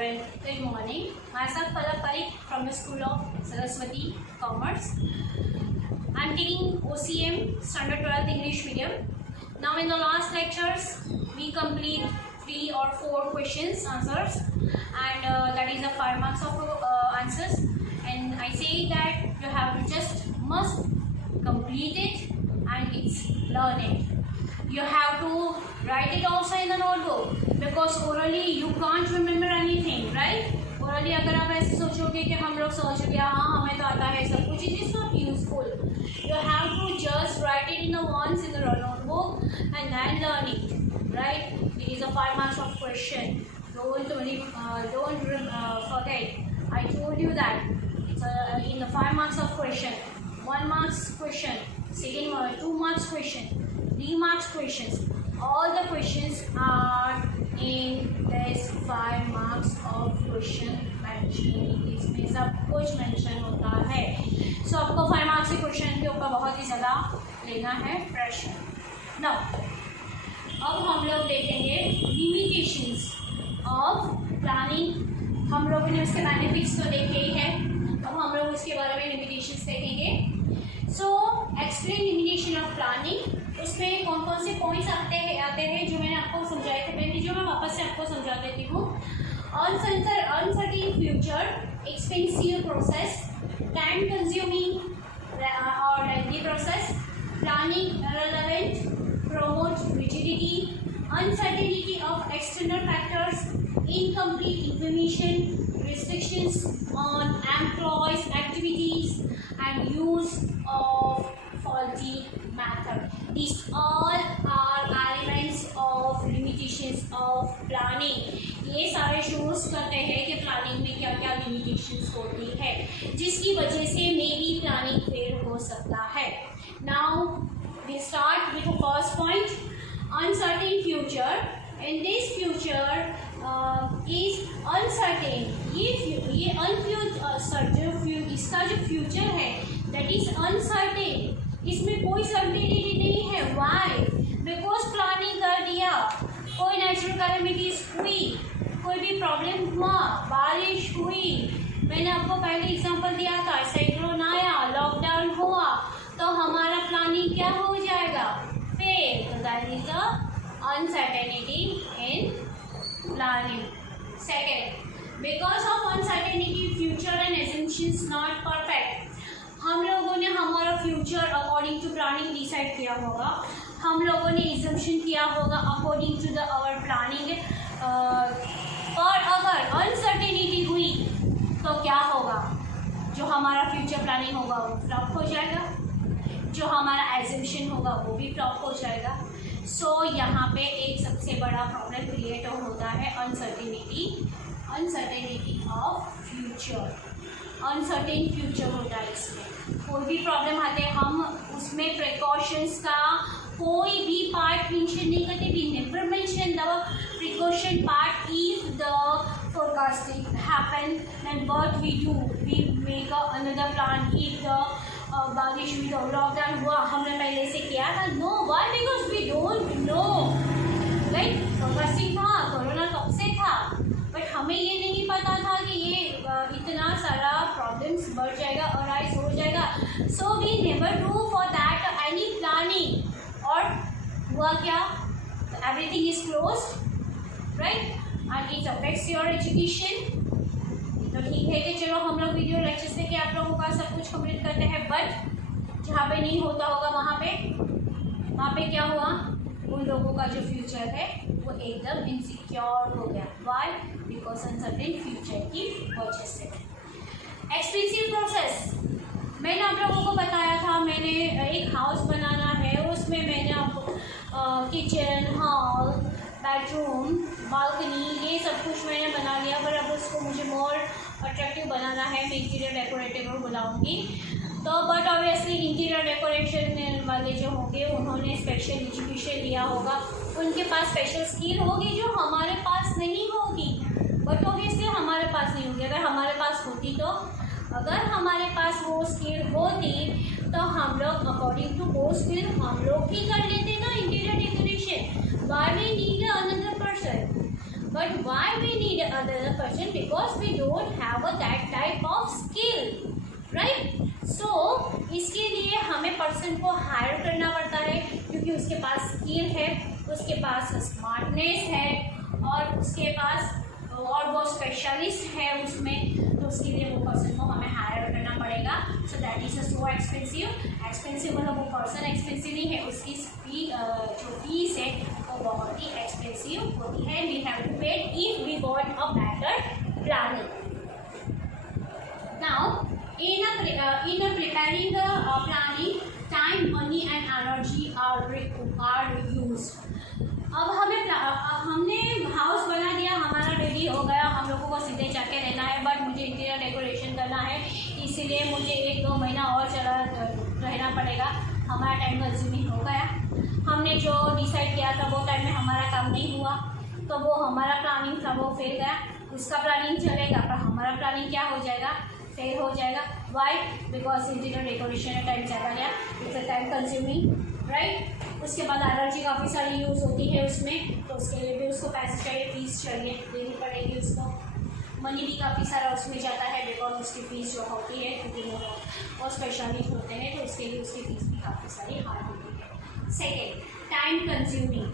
everyone. Good morning. Myself Palak Parikh from the School of Saraswati Commerce. I am taking OCM Standard 12 English Medium. Now in the last lectures, we complete 3 or 4 questions answers, and that is the 5 marks of answers. And I say that you have to just must complete it and it's learn it. You have to write it also in the notebook because orally you can't remember anything, right? Orally अगर आप ऐसे सोचोगे कि हम लोग सोच लिया हाँ हमें तो आता है सब कुछ, it is not useful. You have to just write it in the once in the notebook and then learn it, right? It is a 5 marks of question. Don't forget. I told you that it's in the 5 marks of question. 1 marks question, second one 2 marks question, 3 marks questions. All the questions are in this 5 marks of question mentioned. इसमें सब कुछ mention होता है. So आपको 5 marks के question के ऊपर बहुत ही ज़्यादा लेना है प्रेशर. Now अब हम लोग देखेंगे limitations of planning. हम लोगों ने उसके benefits तो देखे ही है. अब हम लोग उसके बारे में limitations देखेंगे. So explain limitation of planning. उसमें कौन कौन से पॉइंट्स आते हैं जो मैंने आपको समझाए थे पहले, जो मैं वापस से आपको समझा देती हूँ. Uncertain future, expensive process, time consuming और lengthy process, planning irrelevant, promote rigidity, uncertainty of external factors, incomplete information, restrictions on employees' activities, and use of faulty method. These all are elements of limitations of planning. ये सारे shows करते हैं कि planning में क्या क्या limitations होती है जिसकी वजह से maybe planning fail हो सकता है. Now we start with the first point, uncertain future. And this future is uncertain. ये uncertain इसका जो future है that is uncertain. इसमें कोई सर्टेनिटी नहीं है. वाई? बिकॉज प्लानिंग कर दिया, कोई नेचुरल कैलेमिटीज हुई, कोई भी प्रॉब्लम हुआ, बारिश हुई, मैंने आपको पहले एग्जांपल दिया था, साइक्लोन आया, लॉकडाउन हुआ, तो हमारा प्लानिंग क्या हो जाएगा? फेल. तो that is a uncertainty in planning. Second, because of uncertainty future and assumptions not perfect. हम लोगों ने हमारा future according to planning decide किया होगा, हम लोगों ने एजम्पशन किया होगा according to the our planning. और अगर अनसर्टेनिटी हुई तो क्या होगा? जो हमारा फ्यूचर प्लानिंग होगा वो फ्लॉप हो जाएगा, जो हमारा एजम्पशन होगा वो भी फ्लॉप हो जाएगा. सो यहाँ पे एक सबसे बड़ा प्रॉब्लम क्रिएट होता है uncertainty of future. Uncertain future होता है. इसमें कोई भी प्रॉब्लम आते हैं हम उसमें प्रिकॉशंस का कोई भी पार्ट मेंशन नहीं करते. We never mention the precaution part. If the forecasting happen then what we do, we make another plan. If the बारिश हुई, लॉकडाउन हुआ, हमने पहले से किया था? No. Why? Because we don't know. Right? Forecasting था, कोरोना कब से था, बट हमें ये नहीं पता था कि ये इतना सारा प्रॉब्लम्स बढ़ जाएगा और राइज हो जाएगा. So we never do for that any planning. और हुआ क्या? Everything is closed, right? And it affects your education. तो ठीक है कि चलो हम लोग वीडियो लेक्चर्स देके आप लोगों का सब कुछ कंप्लीट करते हैं, बट जहाँ पे नहीं होता होगा वहाँ पे क्या हुआ? उन लोगों का जो फ्यूचर है वो एकदम इनसिक्योर हो गया. वाई? बिकॉज अनसर्टेन फ्यूचर की वजह से. एक्सपेंसिव प्रोसेस, मैंने आप लोगों को बताया था, मैंने एक हाउस बनाना है, उसमें मैंने आपको किचन, हॉल, बेडरूम, बालकनी, ये सब कुछ मैंने बना लिया. पर अब उसको मुझे मोर अट्रैक्टिव बनाना है. मैं इंटीरियर डेकोरेटर को बुलाऊँगी. तो बट ऑब्वियसली इंटीरियर डेकोरेशन वाले जो होंगे उन्होंने स्पेशल एजुकेशन लिया होगा, उनके पास स्पेशल स्किल होगी जो हमारे पास नहीं होगी. बट ऑब्वियसली हमारे पास नहीं होगी. अगर हमारे पास होती तो अगर हमारे पास वो स्किल होती तो हम लोग अकॉर्डिंग टू वो स्किल हम लोग ही कर लेते ना interior decoration. Why we need another person? But why we need another person? Because we don't have that type of skill, right? So इसके लिए हमें पर्सन को हायर करना पड़ता है क्योंकि उसके पास स्किल है, उसके पास स्मार्टनेस है और उसके पास और वो स्पेशलिस्ट है उसमें, तो उसके लिए वो पर्सन को हमें हायर करना पड़ेगा. So that is so expensive. Expensive मतलब वो पर्सन एक्सपेंसिव नहीं है, उसकी जो फीस है वो बहुत ही एक्सपेंसिव होती है. We have to pay if we want a better planning. Now in preparing the planning, time, money and energy are used. अब हमने हाउस बना दिया, हमारा रेडी हो गया, हम लोगों को सीधे जाके रहना है. बट मुझे इंटीरियर डेकोरेशन करना है, इसीलिए मुझे 1-2 महीना और चला रहना पड़ेगा. हमारा टाइम कंज्यूमिंग हो गया. हमने जो डिसाइड किया था वो टाइम में हमारा काम नहीं हुआ, तो वो हमारा प्लानिंग था वो फेल गया. उसका प्लानिंग चलेगा पर हमारा प्लानिंग क्या हो जाएगा, फेल हो जाएगा. वाई? बिकॉज इंटीरियर डेकोरेशन में टाइम ज़्यादा गया. It's a time consuming, right. उसके बाद एनर्जी काफ़ी सारी यूज़ होती है उसमें, तो उसके लिए भी उसको पैसे चाहिए, फीस चाहिए, देनी पड़ेगी उसको. मनी भी काफ़ी सारा उसमें जाता है बिकॉज उसकी फ़ीस जो होती है क्योंकि वो स्पेशलिस्ट होते हैं, तो उसके लिए उसकी फ़ीस भी काफ़ी सारी हार्ड होती है. Second, time consuming.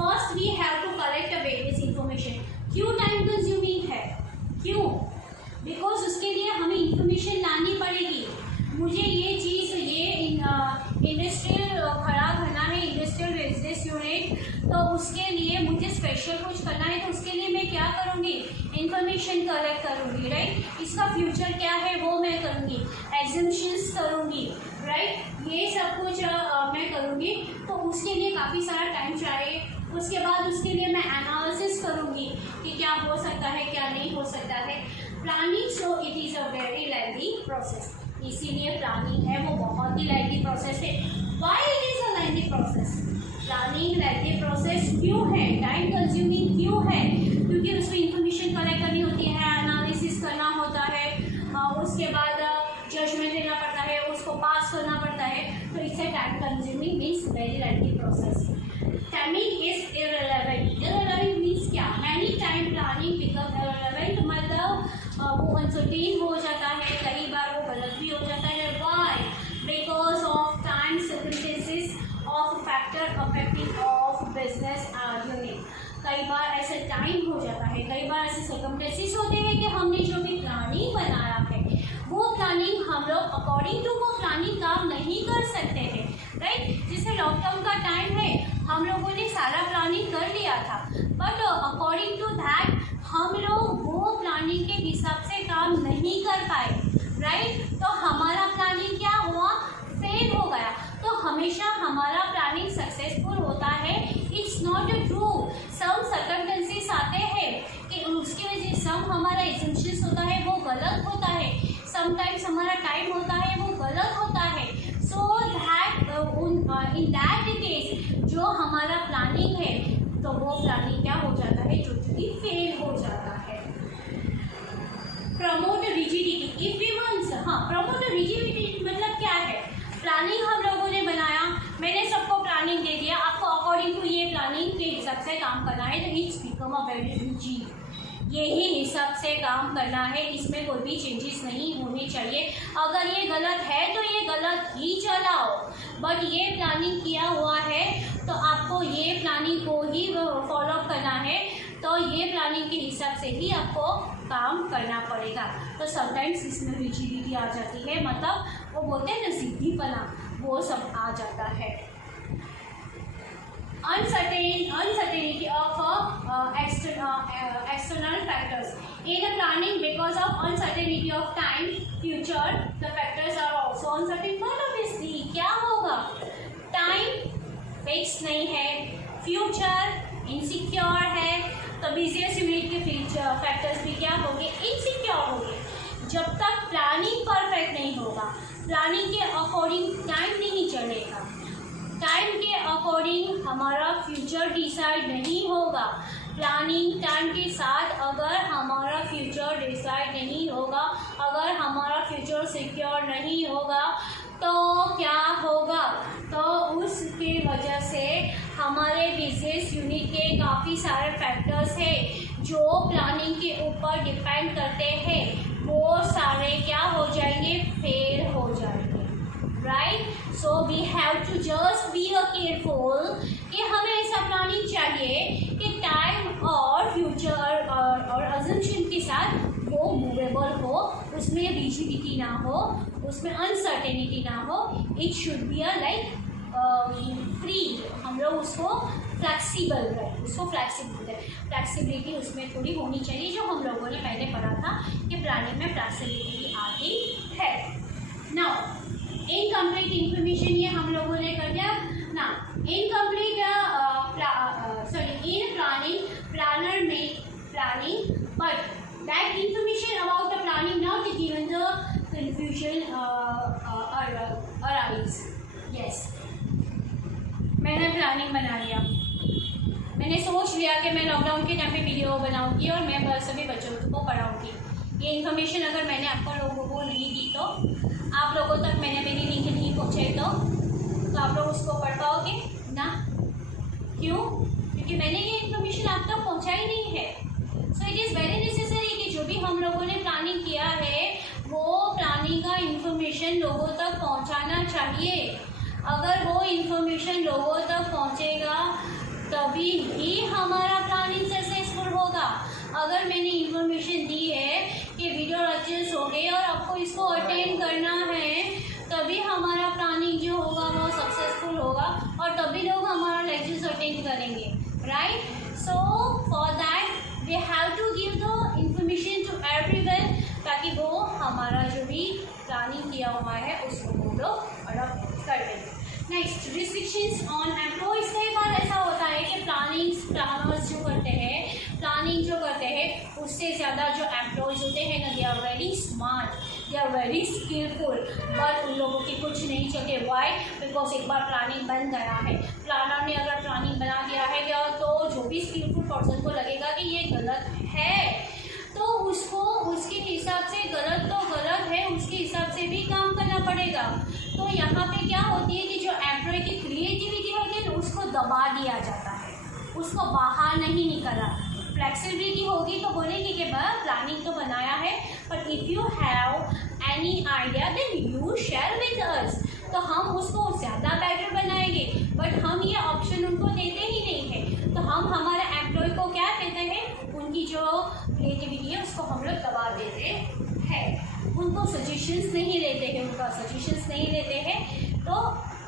First we have to collect a various information. क्यों टाइम कंज्यूमिंग है? क्यों? बिकॉज उसके लिए हमें इंफॉर्मेशन लानी पड़ेगी. मुझे ये चीज़, ये इंडस्ट्रियल खड़ा करना है, इंडस्ट्रियल बिजनेस यूनिट, तो उसके लिए मुझे स्पेशल कुछ करना है, तो उसके लिए मैं क्या करूँगी, इंफॉर्मेशन कलेक्ट करूँगी, राइट. इसका फ्यूचर क्या है वो मैं करूँगी, एग्जामिशंस करूँगी, राइट. ये सब कुछ मैं करूँगी, तो उसके लिए काफ़ी सारा टाइम चाहिए. उसके बाद उसके लिए मैं एनालिसिस करूँगी कि क्या हो सकता है, क्या नहीं हो सकता है. Planning, so it is a very lengthy process. इसीलिए प्लानिंग है वो बहुत ही लेंथी प्रोसेस है. Why it is a lengthy process? Planning lengthy process क्यों है, टाइम कंज्यूमिंग क्यों है? क्योंकि उसमें इंफॉर्मेशन कलेक्ट करनी होती है, एनालिसिस करना होता है, उसके बाद जजमेंट देना पड़ता है, उसको पास करना पड़ता है, तो इससे time consuming means very lengthy process. Timing is irrelevant. Irrelevant means क्या? Many time planning become irrelevant, मतलब वो अनसर्टेन हो जाता है, कई बार वो गलत भी हो जाता है. Why? Because of time circumstances of factor affecting of business unit. कई बार ऐसे टाइम हो जाता है, कई बार ऐसे सर्कमस्टेंसेस होते हैं कि हमने जो भी प्लानिंग बनाया है वो प्लानिंग हम लोग अकॉर्डिंग टू वो प्लानिंग काम नहीं कर सकते हैं, राइट. जैसे लॉकडाउन का टाइम है, हम लोगों ने सारा प्लानिंग कर लिया था, बट अकॉर्डिंग टू दैट हम लोग वो प्लानिंग के हिसाब से काम नहीं कर पाए, राइट. तो हमारा प्लानिंग क्या हुआ, फेल हो गया. तो हमेशा हमारा प्लानिंग सक्सेसफुल होता है, it's not true. Some circumstances आते हैं कि उसकी वजह से सम हमारा एजम्पशंस होता है वो गलत होता है, समटाइम्स हमारा टाइम होता है वो गलत होता है. So that in that case जो हमारा प्लानिंग है तो वो प्लानिंग क्या हो जाता है, जो कि फेल हो जाता है. Promote rigidity. If we want, हाँ, प्रमोट रिजिडिटी मतलब क्या है? प्लानिंग हम लोगों ने बनाया, मैंने सबको प्लानिंग दे दिया, आपको अकॉर्डिंग टू ये प्लानिंग के हिसाब से काम करना है, तो it's become a very rigid. यही हिसाब से काम करना है, इसमें कोई भी चेंजेस नहीं होने चाहिए. अगर ये गलत है तो ये गलत ही चलाओ, बट ये प्लानिंग किया हुआ है तो आपको ये प्लानिंग को ही फॉलो करना है, तो ये प्लानिंग के हिसाब से ही आपको काम करना पड़ेगा. तो समटाइम्स इसमें रिजिडिटी आ जाती है, मतलब वो बोलते हैं ना जिद्दीपना, वो सब आ जाता है. Uncertainty of external factors. In the planning, because of uncertainty of time, future, the factors are also uncertain. But obviously, क्या होगा? Time fixed नहीं है, future insecure है, तो बिजनेस यूनिट के फ्यूचर फैक्टर्स भी क्या होंगे, इनसिक्योर होंगे. जब तक प्लानिंग परफेक्ट नहीं होगा, प्लानिंग के अकॉर्डिंग टाइम नहीं चलेगा, टाइम के अकॉर्डिंग हमारा फ्यूचर डिसाइड नहीं होगा. प्लानिंग टाइम के साथ अगर हमारा फ्यूचर डिसाइड नहीं होगा, अगर हमारा फ्यूचर सिक्योर नहीं होगा, तो क्या होगा, तो उसकी वजह से हमारे बिजनेस यूनिट के काफ़ी सारे फैक्टर्स हैं जो प्लानिंग के ऊपर डिपेंड करते हैं वो सारे क्या हो जाएंगे, फेल हो जाएंगे, right. So we have to just be careful कि हमें ऐसा प्लानिंग चाहिए कि टाइम और फ्यूचर और अजम्पशन के साथ वो मूवेबल हो, उसमें रिजिडिटी ना हो, उसमें अनसर्टेनिटी ना हो। It should be a like free, हम लोग उसको फ्लैक्सीबल करें, उसको फ्लैक्सिबिलिटी उसमें थोड़ी होनी चाहिए, जो हम लोगों ने पहले पढ़ा था कि प्लानिंग में फ्लैक्सिबिलिटी आती है। नाउ इनकम्प्लीट इंफॉर्मेशन ये हम लोगों ने कर दिया ना। इनकम्प्लीट इन प्लानर में planning, but that information about the planning not given the confusion arise. Yes, मैंने प्लानिंग बना लिया, मैंने सोच लिया कि मैं लॉकडाउन के टाइम पे वीडियो बनाऊंगी और मैं सभी बच्चों को पढ़ाऊंगी। ये इन्फॉर्मेशन अगर मैंने आपको लोगों को नहीं दी तो, आप लोगों तक मैंने मेरी लिंक नहीं पहुँचाई तो आप लोग उसको पढ़ पाओगे ना? क्यों? क्योंकि मैंने ये इन्फॉर्मेशन आप तक पहुँचाई नहीं है। So it is very necessary कि जो भी हम लोगों ने प्लानिंग किया है वो प्लानिंग का इन्फॉर्मेशन लोगों तक पहुँचाना चाहिए। अगर वो इन्फॉर्मेशन लोगों तक पहुँचेगा तभी ही हमारा प्लानिंग सक्सेसफुल होगा। अगर मैंने इन्फॉर्मेशन दी है कि वीडियो लेक्चर्स हो गए और आपको इसको अटेंड करना है, तभी हमारा प्लानिंग जो होगा वो सक्सेसफुल होगा और तभी लोग हमारा लेक्चर्स अटेंड करेंगे, right. So for that we have to give the information to everyone, ताकि वो हमारा जो भी प्लानिंग किया हुआ है उसको वो लोग अडॉप्ट कर देंगे। Next, restrictions on employees. कई बार ऐसा होता है कि प्लानर्स जो करते हैं, प्लानिंग जो करते हैं, उससे ज़्यादा जो एम्प्लॉयज होते हैं ना, they are very smart, they are very skillful, but उन लोगों की कुछ नहीं चलते। वाई? बिकॉज एक बार प्लानिंग बन गया है, प्लानर ने अगर प्लानिंग बना दिया है क्या, तो जो भी स्किलफुल पर्सन को लगेगा कि ये गलत है, तो उसको उसके हिसाब से गलत तो गलत है, उसके हिसाब से भी काम करना पड़ेगा। तो यहाँ पे क्या होती है कि जो एम्प्लॉय की क्रिएटिविटी होती है उसको दबा दिया जाता है, उसको बाहर नहीं निकला। फ्लेक्सिबिलिटी होगी तो बोलेंगे कि बस प्लानिंग तो बनाया है, but if you have any idea then you share with us, तो हम उसको ज़्यादा बेटर बनाएंगे। बट हम ये ऑप्शन उनको देते ही नहीं है, तो हम हमारे एम्प्लॉय को क्या कहते हैं, उनकी जो क्रिएटिविटी है उसको हम लोग दबा देते हैं, उनको सजेशंस नहीं लेते हैं, उनका सजेशंस नहीं लेते हैं। तो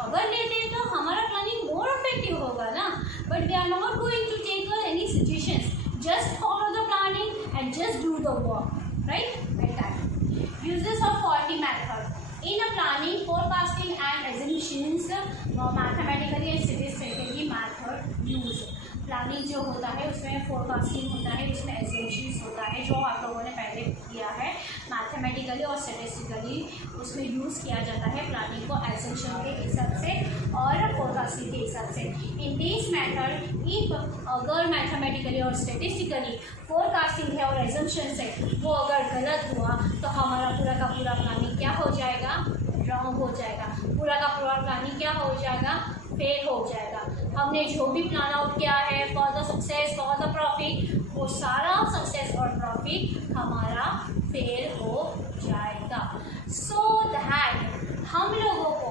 अगर लेते हैं तो हमारा प्लानिंग मोर इफेक्टिव होगा ना। But we are not going to take any suggestions, just follow the planning and just do the work, right. Like that. Uses of faulty method in a planning, forecasting and assumptions, mathematically and statistically method use. Planning जो होता है उसमें forecasting होता है, उसमें assumptions होता है, जो आप लोगों ने पहले किया है। मैथमेटिकली और स्टैटिस्टिकली उसमें यूज़ किया जाता है प्लानिंग को एजम्पशन के हिसाब से और फोरकास्टिंग के हिसाब से। इन दिस मेथड इफ अगर मैथमेटिकली और स्टैटिस्टिकली फोरकास्टिंग है और एजम्पशन है वो अगर गलत हुआ तो हमारा पूरा का पूरा प्लानिंग क्या हो जाएगा, रॉन्ग हो जाएगा। पूरा का पूरा प्लानिंग क्या हो जाएगा, फेल हो जाएगा। हमने जो भी प्लान आउट किया है for the success, for the profit, वो सारा सक्सेस और प्रॉफिट हमारा फेल हो जाएगा। सो दैट हम लोगों को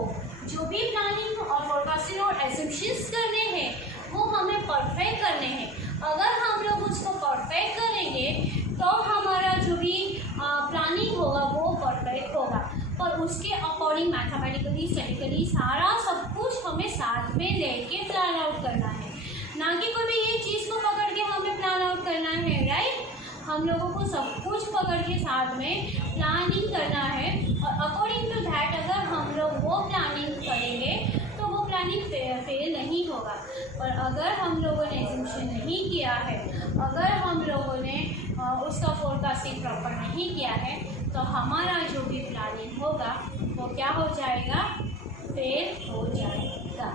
जो भी प्लानिंग और फोरकास्टिंग और एजम्पशंस करने हैं वो हमें परफेक्ट करने हैं। अगर हम लोग उसको परफेक्ट करेंगे तो हमारा जो भी प्लानिंग होगा वो परफेक्ट होगा, और उसके अकॉर्डिंग मैथमेटिकली स्टैटिस्टिकली सारा सब कुछ हमें साथ में लेके प्लान आउट करना है, ना कि कोई भी एक चीज़ को पकड़ के हमें प्लान आउट करना है, राइट। हम लोगों को सब कुछ पकड़ के साथ में प्लानिंग करना है, और अकॉर्डिंग टू दैट अगर हम लोग वो प्लानिंग करेंगे तो वो प्लानिंग फेल नहीं होगा। और अगर हम लोगों ने एजम्पशन नहीं किया है, अगर हम लोगों ने उसका फोरकास्टिंग प्रॉपर नहीं किया है, तो हमारा जो भी प्लानिंग होगा वो क्या हो जाएगा, फेल हो जाएगा,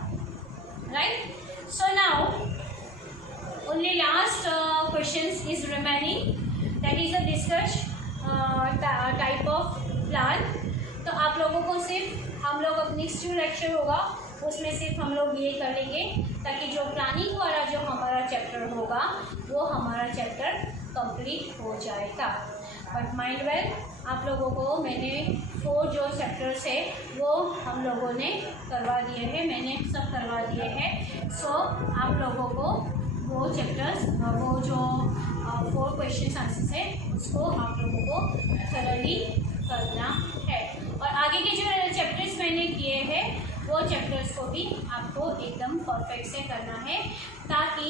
right. So now only last question is remaining, that is a discuss type of plan. तो आप लोगों को सिर्फ हम लोग अब नेक्स्ट जो लेक्चर होगा उसमें सिर्फ हम लोग ये कर लेंगे ताकि जो प्लानिंग वाला जो हमारा चैप्टर होगा वो हमारा चैप्टर कंप्लीट हो जाएगा। बट माइंड वेल, आप लोगों को मैंने 4 जो चैप्टर्स है वो हम लोगों ने करवा दिए हैं, मैंने सब करवा दिए हैं। सो आप लोगों को वो चैप्टर्स, वो जो 4 क्वेश्चन आंसर्स है उसको आप लोगों को थरली करना है। और आगे के जो चैप्टर्स मैंने किए हैं वो चैप्टर्स को भी आपको एकदम परफेक्ट से करना है ताकि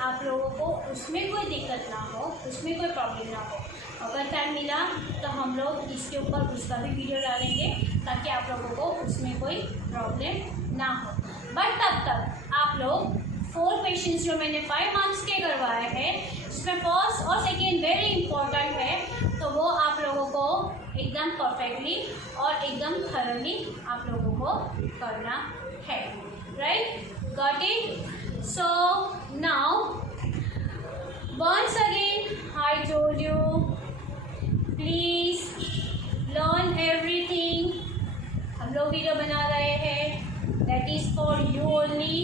आप लोगों को उसमें कोई दिक्कत ना हो, उसमें कोई प्रॉब्लम ना हो। अगर टाइम मिला तो हम लोग इसके ऊपर उसका भी वीडियो डालेंगे ताकि आप लोगों को उसमें कोई प्रॉब्लम ना हो। बट तब तक आप लोग 4 क्वेश्चंस जो मैंने 5 मार्क्स के करवाए हैं, इसमें फर्स्ट और सेकेंड वेरी इंपॉर्टेंट है, तो वो आप लोगों को एकदम परफेक्टली और एकदम थरली आप लोगों को करना है। Right, got it? So now once again I told you, please learn everything। हम लोग वीडियो बना रहे हैं, that is for you only,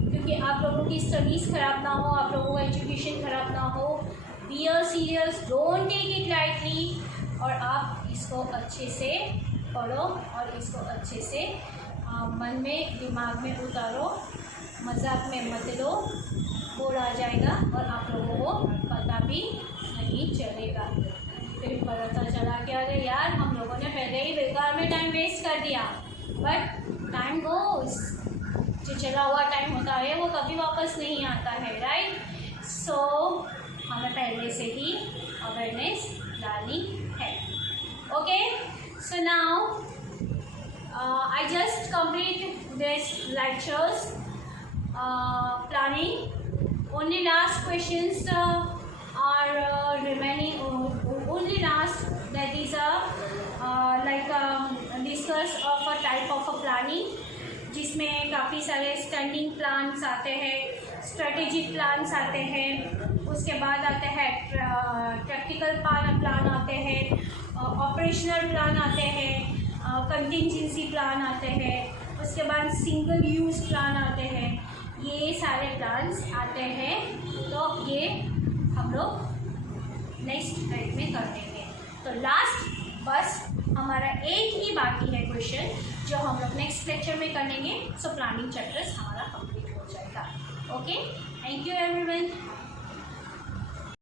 क्योंकि आप लोगों की स्टडीज़ ख़राब ना हो, आप लोगों का एजुकेशन ख़राब ना हो। Be are serious, don't take it lightly, और आप इसको अच्छे से पढ़ो और इसको अच्छे से मन में, दिमाग में उतारो, मजाक में मत लो, बोर आ जाएगा और आप लोगों को पता भी नहीं चलेगा। फिर पता चला कि अरे यार हम लोगों ने पहले ही बेकार में टाइम वेस्ट कर दिया। बट टाइम गोज, जो चला हुआ टाइम होता है वो कभी वापस नहीं आता है। राइट, सो हमें पहले से ही अवेयरनेस डालनी है। Okay, so now I just complete this lectures planning. Only last questions are remaining. Only last, that is discuss of a type of a planning, जिसमें काफ़ी सारे स्टैंडिंग प्लान्स आते हैं, स्ट्रेटेजिक प्लान्स आते हैं, उसके बाद आते हैं प्रैक्टिकल प्लान आते हैं, ऑपरेशनल प्लान आते हैं, कंटिजेंसी प्लान आते हैं, उसके बाद सिंगल यूज़ प्लान आते हैं। ये सारे प्लान्स आते हैं, तो ये हम लोग नेक्स्ट टाइम में कर देंगे। तो लास्ट बस हमारा एक ही बाकी है क्वेश्चन जो हम लोग नेक्स्ट लेक्चर में कर लेंगे। सो प्लानिंग चैप्टर्स हमारा कंप्लीट हो जाएगा। Okay, thank you everyone.